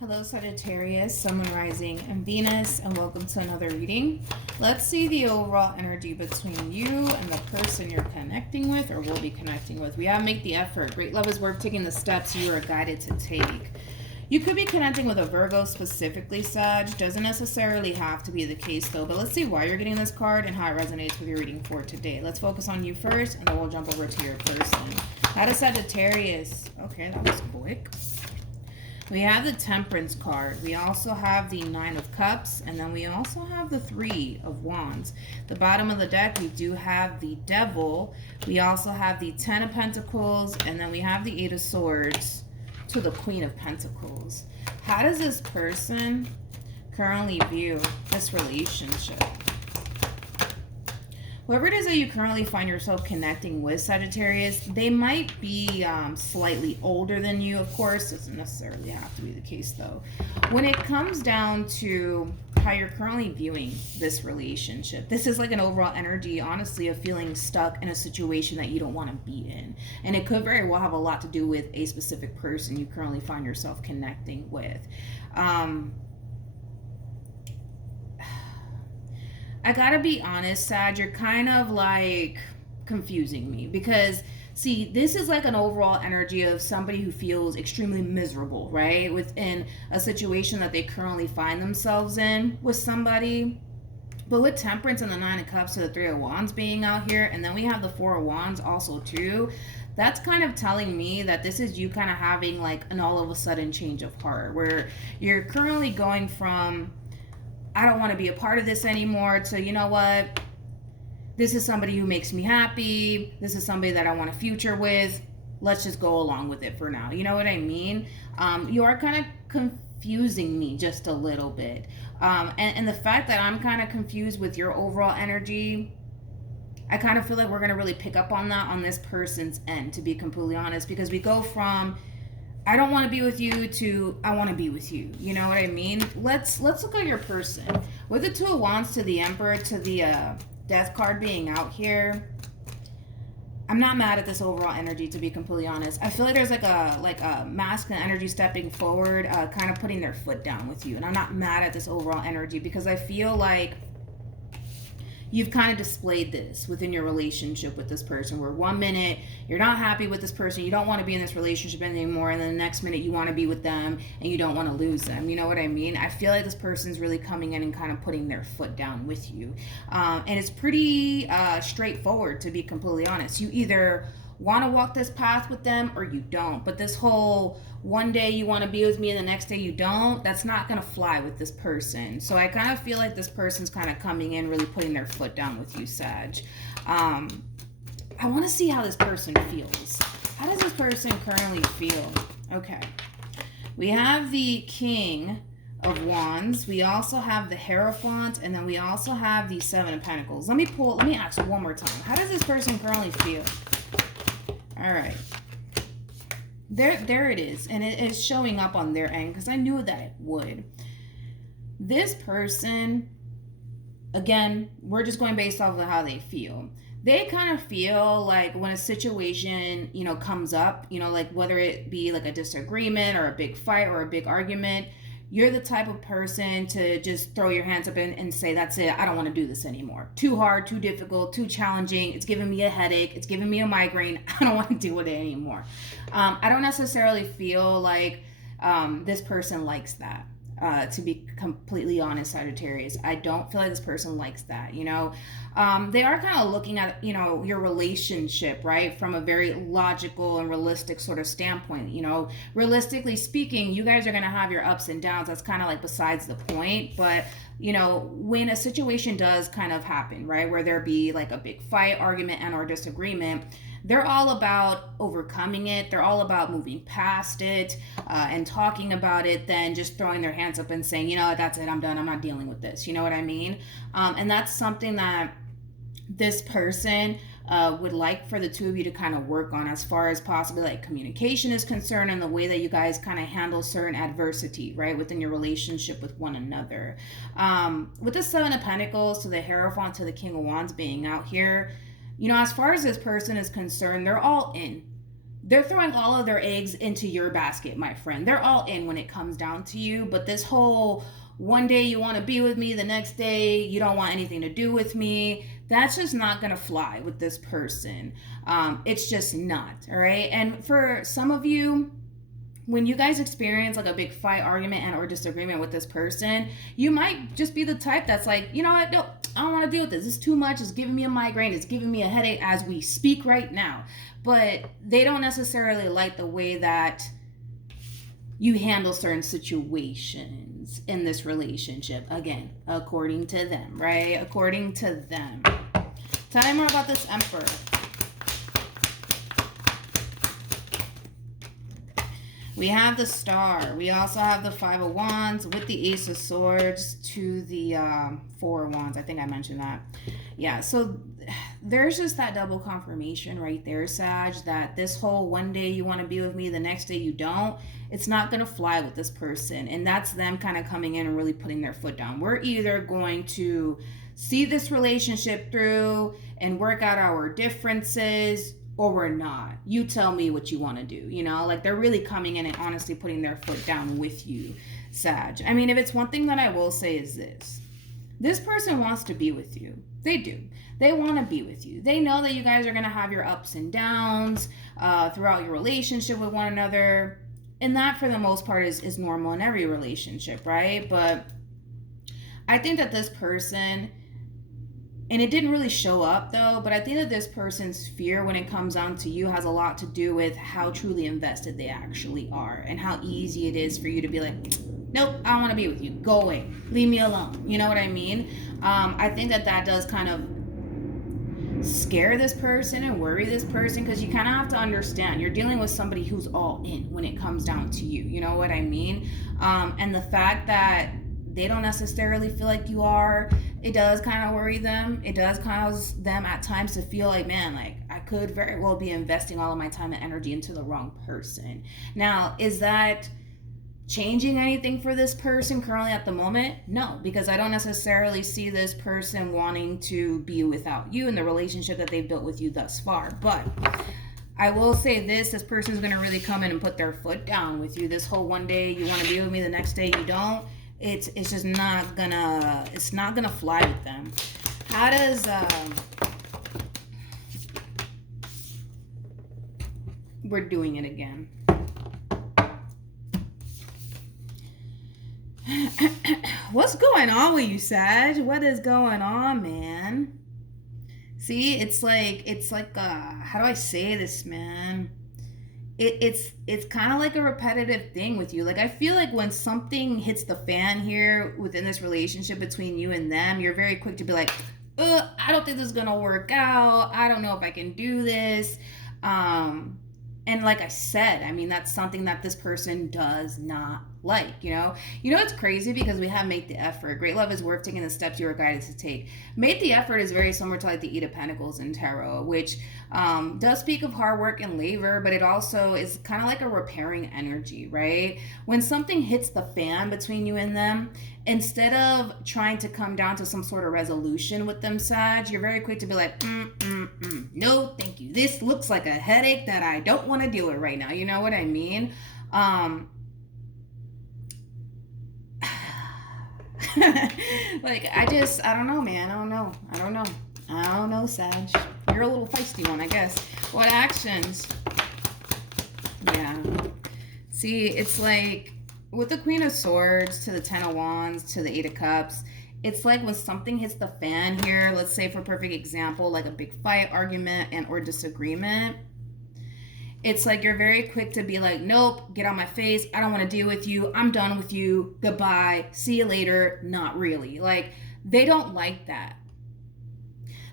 Hello Sagittarius, Sun, Moon, Rising, and Venus, and welcome to another reading. Let's see the overall energy between you and the person you're connecting with or will be connecting with. We have make the effort. Great love is worth taking the steps you are guided to take. You could be connecting with a Virgo specifically, Sag. Doesn't necessarily have to be the case though, but let's see why you're getting this card and how it resonates with your reading for today. Let's focus on you first, and then we'll jump over to your person. How does Sagittarius? Okay, that was quick. We have the Temperance card. We also have the Nine of Cups, and then we also have the Three of Wands. The bottom of the deck, we do have the Devil. We also have the Ten of Pentacles, and then we have the Eight of Swords to the Queen of Pentacles. How does this person currently view this relationship? Whoever it is that you currently find yourself connecting with, Sagittarius, they might be slightly older than you. Of course, doesn't necessarily have to be the case, though. When it comes down to how you're currently viewing this relationship, this is like an overall energy, honestly, of feeling stuck in a situation that you don't want to be in. And it could very well have a lot to do with a specific person you currently find yourself connecting with. I gotta be honest, Sag, you're kind of like confusing me because, see, this is like an overall energy of somebody who feels extremely miserable, right? Within a situation that they currently find themselves in with somebody. But with Temperance and the Nine of Cups to the Three of Wands being out here, and then we have the Four of Wands also too, that's kind of telling me that this is you kind of having like an all of a sudden change of heart where you're currently going from, I don't want to be a part of this anymore, to, you know what, this is somebody who makes me happy, this is somebody that I want a future with, let's just go along with it for now. You know what I mean? You are kind of confusing me just a little bit. And the fact that I'm kind of confused with your overall energy, I kind of feel like we're going to really pick up on that on this person's end, to be completely honest, because we go from I don't want to be with you to I want to be with you. You know what I mean? Let's look at your person. With the Two of Wands to the Emperor to the Death card being out here, I'm not mad at this overall energy, to be completely honest. I feel like there's like a masculine energy stepping forward, kind of putting their foot down with you. And I'm not mad at this overall energy because I feel like you've kind of displayed this within your relationship with this person, where 1 minute you're not happy with this person, you don't want to be in this relationship anymore, and then the next minute you want to be with them and you don't want to lose them. You know what I mean? I feel like this person's really coming in and kind of putting their foot down with you. And it's pretty straightforward, to be completely honest. You either want to walk this path with them or you don't. But this whole one day you want to be with me and the next day you don't, that's not going to fly with this person. So I kind of feel like this person's kind of coming in, really putting their foot down with you, Sag. I want to see how this person feels. How does this person currently feel? Okay. We have the King of Wands. We also have the Hierophant, and then we also have the Seven of Pentacles. Let me ask one more time. How does this person currently feel? All right. There it is. And it is showing up on their end because I knew that it would. This person, again, we're just going based off of how they feel. They kind of feel like when a situation, comes up, like whether it be like a disagreement or a big fight or a big argument, you're the type of person to just throw your hands up and say, that's it, I don't want to do this anymore. Too hard, too difficult, too challenging. It's giving me a headache. It's giving me a migraine. I don't want to deal with it anymore. I don't necessarily feel like this person likes that. To be completely honest, Sagittarius, I don't feel like this person likes that. They are kind of looking at, your relationship, right, from a very logical and realistic sort of standpoint. Realistically speaking, you guys are going to have your ups and downs. That's kind of like besides the point. But when a situation does kind of happen, right, where there be like a big fight, argument, and or disagreement, they're all about overcoming it. They're all about moving past it and talking about it, than just throwing their hands up and saying, that's it, I'm done, I'm not dealing with this. You know what I mean? And that's something that this person would like for the two of you to kind of work on, as far as possibly like communication is concerned, and the way that you guys kind of handle certain adversity, right, within your relationship with one another. With the Seven of Pentacles to the Hierophant to the King of Wands being out here, as far as this person is concerned, they're all in. they're throwing all of their eggs into your basket, my friend. They're all in when it comes down to you. But this whole one day you want to be with me, the next day you don't want anything to do with me, that's just not going to fly with this person. It's just not. All right. And for some of you, when you guys experience like a big fight, argument, and or disagreement with this person, you might just be the type that's like, you know what, no, I don't want to deal with this. It's too much. It's giving me a migraine. It's giving me a headache as we speak right now. But they don't necessarily like the way that you handle certain situations in this relationship. Again, according to them, right? According to them. Tell me more about this Emperor. We have the Star. We also have the Five of Wands with the Ace of Swords to the Four of Wands. I think I mentioned that. Yeah, so there's just that double confirmation right there, Sag, that this whole one day you want to be with me, the next day you don't, it's not going to fly with this person. And that's them kind of coming in and really putting their foot down. We're either going to see this relationship through and work out our differences, or we're not. You tell me what you want to do, you know? Like, they're really coming in and honestly putting their foot down with you, Sag. I mean, if it's one thing that I will say is this person wants to be with you. They do. They want to be with you. They know that you guys are going to have your ups and downs throughout your relationship with one another. And that, for the most part, is normal in every relationship, right? But I think that this person, and it didn't really show up though, but I think that this person's fear when it comes down to you has a lot to do with how truly invested they actually are and how easy it is for you to be like, nope, I don't want to be with you. Go away. Leave me alone. You know what I mean? I think that does kind of scare this person and worry this person, because you kind of have to understand you're dealing with somebody who's all in when it comes down to you. You know what I mean? And the fact that they don't necessarily feel like you are, it does kind of worry them. It does cause them at times to feel like, man, like I could very well be investing all of my time and energy into the wrong person. Now, is that changing anything for this person currently at the moment? No, because I don't necessarily see this person wanting to be without you in the relationship that they've built with you thus far. But I will say this person's going to really come in and put their foot down with you. This whole one day you want to be with me, the next day you don't. It's just not gonna fly with them. How does we're doing it again. What's going on with you, Sag? What is going on, man? See, it's like how do I say this, man? It's kind of like a repetitive thing with you. Like, I feel like when something hits the fan here within this relationship between you and them, you're very quick to be like, I don't think this is gonna work out. I don't know if I can do this. And like I said, I mean, that's something that this person does not like, you know? You know, it's crazy because we have make the effort. Great love is worth taking the steps you are guided to take. Make the effort is very similar to like the 8 of Pentacles in Tarot, which does speak of hard work and labor, but it also is kind of like a repairing energy, right? When something hits the fan between you and them, instead of trying to come down to some sort of resolution with them, Sag, you're very quick to be like, no, thank you. This looks like a headache that I don't want to deal with right now. You know what I mean? Like, I don't know, man. I don't know, Sag. You're a little feisty one, I guess. What actions? Yeah. See, it's like with the Queen of Swords to the 10 of Wands to the 8 of Cups, it's like when something hits the fan here, let's say for a perfect example, like a big fight, argument, and or disagreement, it's like you're very quick to be like, nope, get on my face. I don't want to deal with you. I'm done with you. Goodbye. See you later. Not really. Like, they don't like that.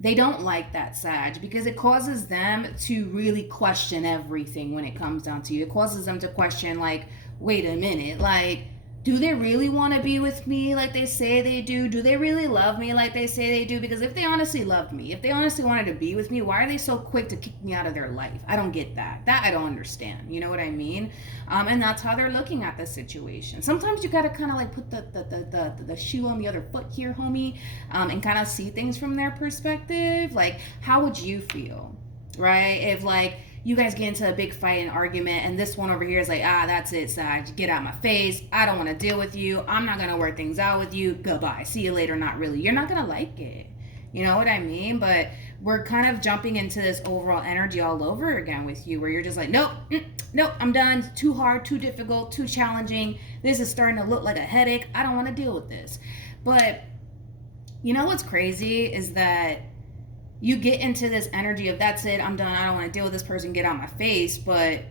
They don't like that, Sag, because it causes them to really question everything when it comes down to you. It causes them to question, like, wait a minute, like, do they really want to be with me like they say they do? Do they really love me like they say they do? Because if they honestly loved me, if they honestly wanted to be with me, why are they so quick to kick me out of their life? I don't get that. That I don't understand. You know what I mean? And that's how they're looking at the situation. Sometimes you got to kind of like put the shoe on the other foot here, homie, and kind of see things from their perspective. Like, how would you feel, right? If like you guys get into a big fight and argument, and this one over here is like, that's it, Sag, get out of my face, I don't want to deal with you, I'm not going to work things out with you, goodbye, see you later. Not really. You're not going to like it. You know what I mean? But we're kind of jumping into this overall energy all over again with you, where you're just like, nope, nope, I'm done. Too hard, too difficult, too challenging. This is starting to look like a headache. I don't want to deal with this. But you know what's crazy is that you get into this energy of, that's it, I'm done, I don't want to deal with this person, get out my face. But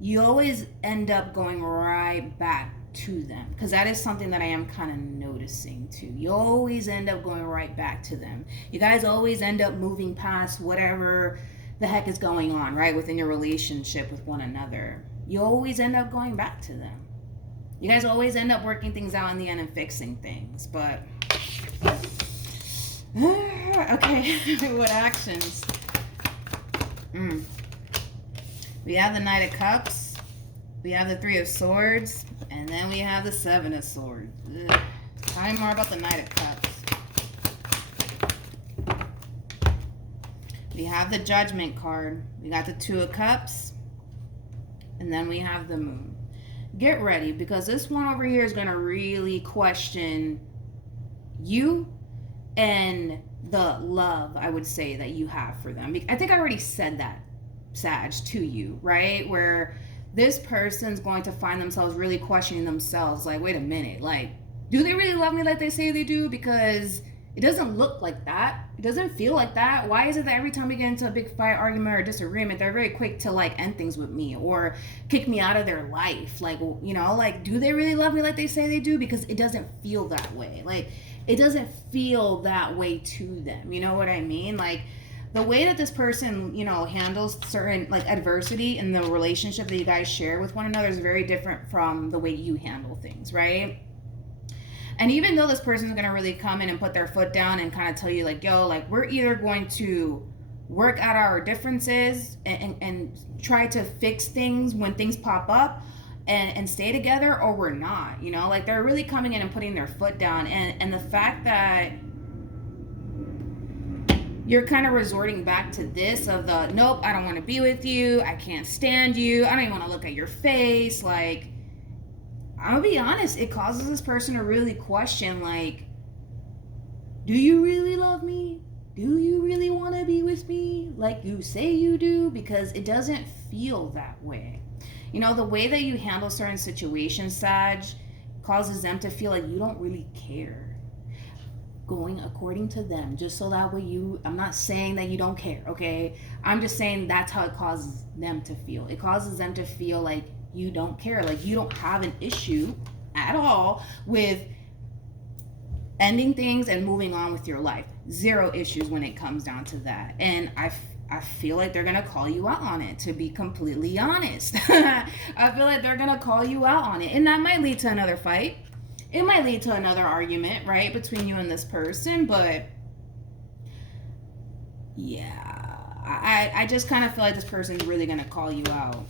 you always end up going right back to them, because that is something that I am kind of noticing too. You always end up going right back to them. You guys always end up moving past whatever the heck is going on, right, within your relationship with one another. You always end up going back to them. You guys always end up working things out in the end and fixing things. But okay, what actions? We have the Knight of Cups, we have the Three of Swords, and then we have the Seven of Swords. Tell me more about the Knight of Cups. We have the Judgment card. We got the Two of Cups. And then we have the Moon. Get ready, because this one over here is going to really question you and the love, I would say, that you have for them. I think I already said that, Sag, to you, right? Where this person's going to find themselves really questioning themselves, like, wait a minute, like, do they really love me like they say they do? Because it doesn't look like that. It doesn't feel like that. Why is it that every time we get into a big fight, argument, or disagreement, they're very quick to, like, end things with me or kick me out of their life? Like, you know, like, do they really love me like they say they do? Because it doesn't feel that way. Like, it doesn't feel that way to them. You know what I mean? Like, the way that this person, you know, handles certain, like, adversity in the relationship that you guys share with one another is very different from the way you handle things, right? And even though this person's going to really come in and put their foot down and kind of tell you, like, yo, like, we're either going to work out our differences and try to fix things when things pop up and stay together, or we're not, you know? Like, they're really coming in and putting their foot down. And the fact that you're kind of resorting back to this of the, nope, I don't want to be with you, I can't stand you, I don't even want to look at your face. Like, I'm gonna be honest, it causes this person to really question, like, do you really love me? Do you really want to be with me like you say you do? Because it doesn't feel that way. You know, the way that you handle certain situations, Sag, causes them to feel like you don't really care. Going according to them, just so that way I'm not saying that you don't care, okay? I'm just saying that's how it causes them to feel. It causes them to feel like you don't care, like you don't have an issue at all with ending things and moving on with your life. Zero issues when it comes down to that. And I feel like they're gonna call you out on it, to be completely honest. I feel like they're gonna call you out on it, and that might lead to another fight. It might lead to another argument, right, between you and this person. But yeah, I just kind of feel like this person's really gonna call you out.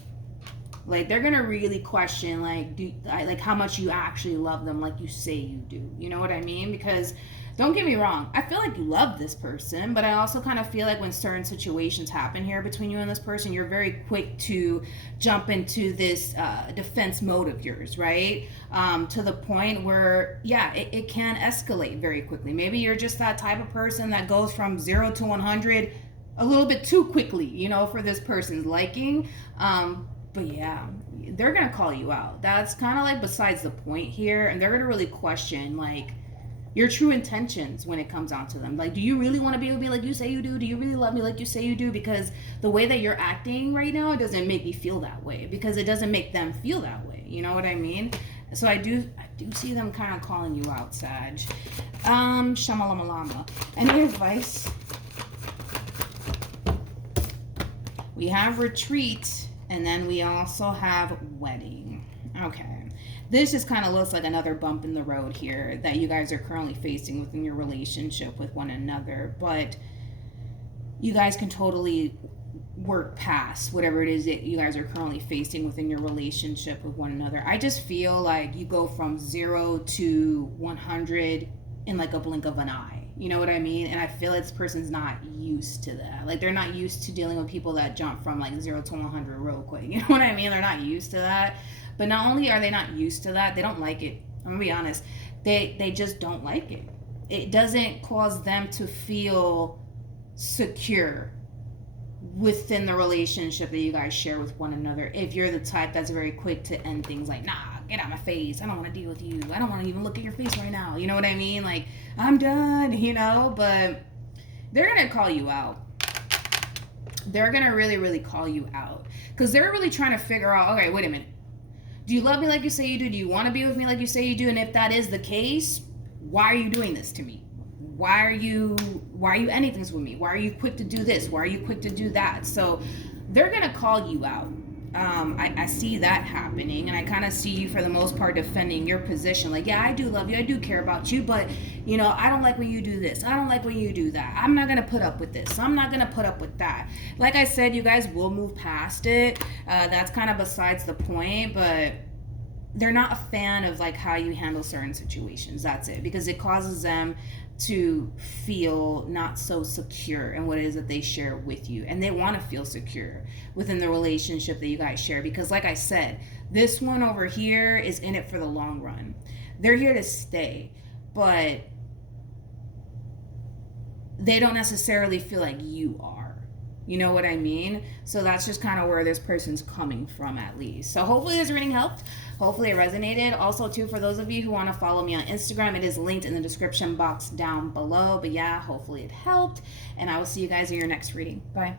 Like, they're gonna really question, like how much you actually love them, like you say you do. You know what I mean? Because don't get me wrong, I feel like you love this person, but I also kind of feel like when certain situations happen here between you and this person, you're very quick to jump into this defense mode of yours, right? To the point where, yeah, it can escalate very quickly. Maybe you're just that type of person that goes from 0 to 100 a little bit too quickly, you know, for this person's liking. But yeah, they're gonna call you out. That's kind of like besides the point here, and they're gonna really question, like, your true intentions when it comes down to them. Like, do you really want to be with me like you say you do? Do you really love me like you say you do? Because the way that you're acting right now, it doesn't make me feel that way, because it doesn't make them feel that way. You know what I mean? So I do see them kind of calling you out, Sag. Shamalamalama. Any advice? We have retreat, and then we also have wedding. Okay. This just kind of looks like another bump in the road here that you guys are currently facing within your relationship with one another. But you guys can totally work past whatever it is that you guys are currently facing within your relationship with one another. I just feel like you go from 0 to 100 in like a blink of an eye. You know what I mean? And I feel like this person's not used to that. Like, they're not used to dealing with people that jump from like 0 to 100 real quick. You know what I mean? They're not used to that. But not only are they not used to that, they don't like it. I'm gonna be honest. They just don't like it. It doesn't cause them to feel secure within the relationship that you guys share with one another. If you're the type that's very quick to end things like, nah, get out of my face, I don't want to deal with you, I don't want to even look at your face right now, you know what I mean? Like, I'm done, you know. But they're gonna call you out. They're gonna really, really call you out, because they're really trying to figure out, okay, wait a minute, do you love me like you say you do? Do you want to be with me like you say you do? And if that is the case, why are you doing this to me? Why are you ending things with me? Why are you quick to do this? Why are you quick to do that? So they're gonna call you out. I see that happening, and I kind of see you for the most part defending your position. Like, yeah, I do love you, I do care about you, but you know, I don't like when you do this, I don't like when you do that. I'm not gonna put up with this, I'm not gonna put up with that. Like I said, you guys will move past it. That's kind of besides the point, but they're not a fan of like how you handle certain situations. That's it, because it causes them to feel not so secure in what it is that they share with you, and they want to feel secure within the relationship that you guys share, because like I said, this one over here is in it for the long run. They're here to stay, but they don't necessarily feel like you are. You know what I mean? So that's just kind of where this person's coming from, at least. So hopefully this reading helped. Hopefully it resonated. Also, too, for those of you who want to follow me on Instagram, it is linked in the description box down below. But yeah, hopefully it helped. And I will see you guys in your next reading. Bye.